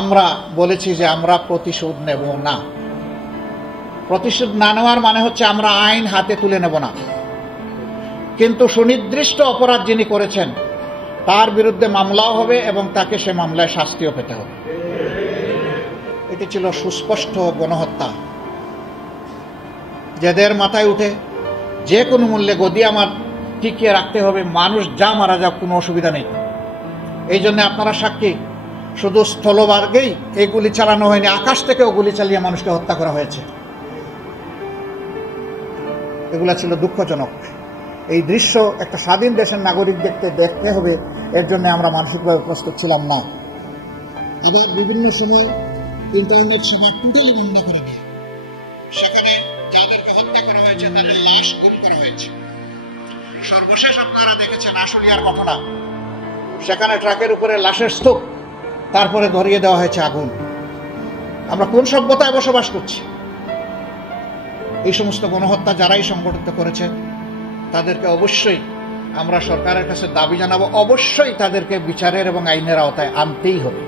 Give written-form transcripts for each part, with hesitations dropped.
আমরা বলেছি যে আমরা প্রতিশোধ নেব না। প্রতিশোধ না নেওয়ার মানে হচ্ছে আমরা আইন হাতে তুলে নেব না, কিন্তু সুনির্দিষ্ট অপরাধ যিনি করেছেন তার বিরুদ্ধে মামলাও হবে এবং তাকে সে মামলায় শাস্তিও পেতে হবে। এটি ছিল সুস্পষ্ট গণহত্যা, যাদের মাথায় উঠে যে কোনো মূল্যে গদি আমার টিকিয়ে রাখতে হবে, মানুষ যা মারা যাক কোনো অসুবিধা নেই। এই জন্য আপনারা সাক্ষী, শুধু স্থলভাগেই এই গুলি চালানো হয়নি, আকাশ থেকেও গুলি চালিয়ে মানুষকে হত্যা করা হয়েছে। এগুলা ছিল দুঃখজনক। এই দৃশ্য একটা স্বাধীন দেশের নাগরিক দেখতে হবে, এর জন্য আমরা মানসিকভাবে প্রস্তুত ছিলাম না। আবার বিভিন্ন সময় ইন্টারনেট সেবা টোটালি বন্ধ করে দেয়, সেখানে যাদেরকে হত্যা করা হয়েছে তাদের লাশ গুম করা হয়েছে। সর্বশেষ আপনারা দেখেছেন আশুলিয়ার ঘটনা, সেখানে ট্রাকের উপরে লাশের স্তূপ, তারপরে ধরিয়ে দেওয়া হয়েছে আগুন। আমরা কোন সভ্যতায় বসবাস করছি? এই সমস্ত গণহত্যা যারাই সংগঠিত করেছে তাদেরকে অবশ্যই আমরা সরকারের কাছে দাবি জানাবো, অবশ্যই তাদেরকে বিচারের এবং আইনের আওতায় আনতেই হবে।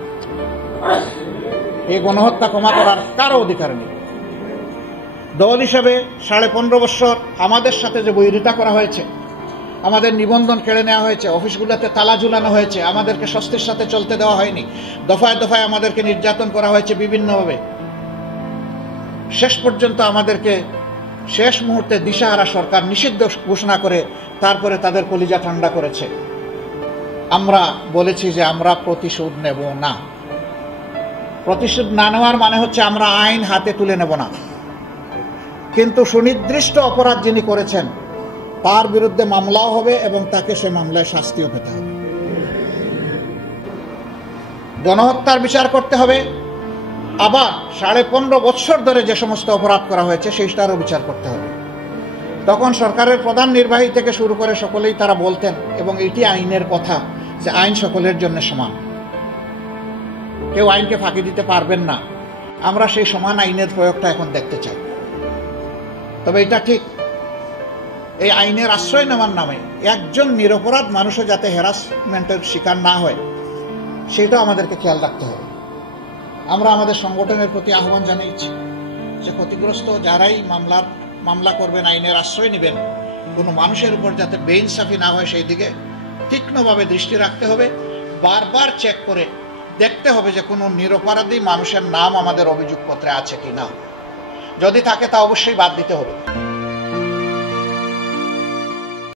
এই গণহত্যা ক্ষমা করার কারো অধিকার নেই। দল হিসেবে 15.5 বছর আমাদের সাথে যে বৈরিতা করা হয়েছে, আমাদের নিবন্ধন কেড়ে নেওয়া হয়েছে, অফিসগুলোতে তালা ঝুলানো হয়েছে, আমাদেরকে স্বস্তির সাথে চলতে দেওয়া হয়নি, দফায় দফায় আমাদেরকে নির্যাতন করা হয়েছে বিভিন্নভাবে, শেষ পর্যন্ত আমাদেরকে শেষ মুহূর্তে দিশাহারা সরকার নিষিদ্ধ ঘোষণা করে তারপরে তাদের কলিজা ঠান্ডা করেছে। আমরা বলেছি যে আমরা প্রতিশোধ নেব না। প্রতিশোধ না নেওয়ার মানে হচ্ছে আমরা আইন হাতে তুলে নেব না, কিন্তু সুনির্দিষ্ট অপরাধ যিনি করেছেন তার বিরুদ্ধে মামলাও হবে এবং তাকে সে মামলায় শাস্তিও পেতে হবে। গণহত্যার বিচার করতে হবে, আবার 15.5 বছর ধরে যে সমস্ত অপরাধ করা হয়েছে সেইটারও বিচার করতে হবে। তখন সরকারের প্রধান নির্বাহী থেকে শুরু করে সকলেই তারা বলতেন, এবং এটি আইনের কথা, যে আইন সকলের জন্য সমান, কেউ আইনকে ফাঁকি দিতে পারবেন না। আমরা সেই সমান আইনের প্রয়োগটা এখন দেখতে চাই। তবে এটা ঠিক, এই আইনের আশ্রয় নেওয়ার নামে একজন নিরপরাধ মানুষও যাতে হ্যারাসমেন্টের শিকার না হয় সেটাও আমাদেরকে খেয়াল রাখতে হবে। আমরা আমাদের সংগঠনের প্রতি আহ্বান জানিয়েছি যে ক্ষতিগ্রস্ত যারাই মামলা করবেন, আইনের আশ্রয় নেবেন, কোনো মানুষের উপর যাতে বেইনসাফি না হয় সেই দিকে তীক্ষ্ণভাবে দৃষ্টি রাখতে হবে। বারবার চেক করে দেখতে হবে যে কোনো নিরপরাধী মানুষের নাম আমাদের অভিযোগপত্রে আছে কিনা, যদি থাকে তা অবশ্যই বাদ দিতে হবে।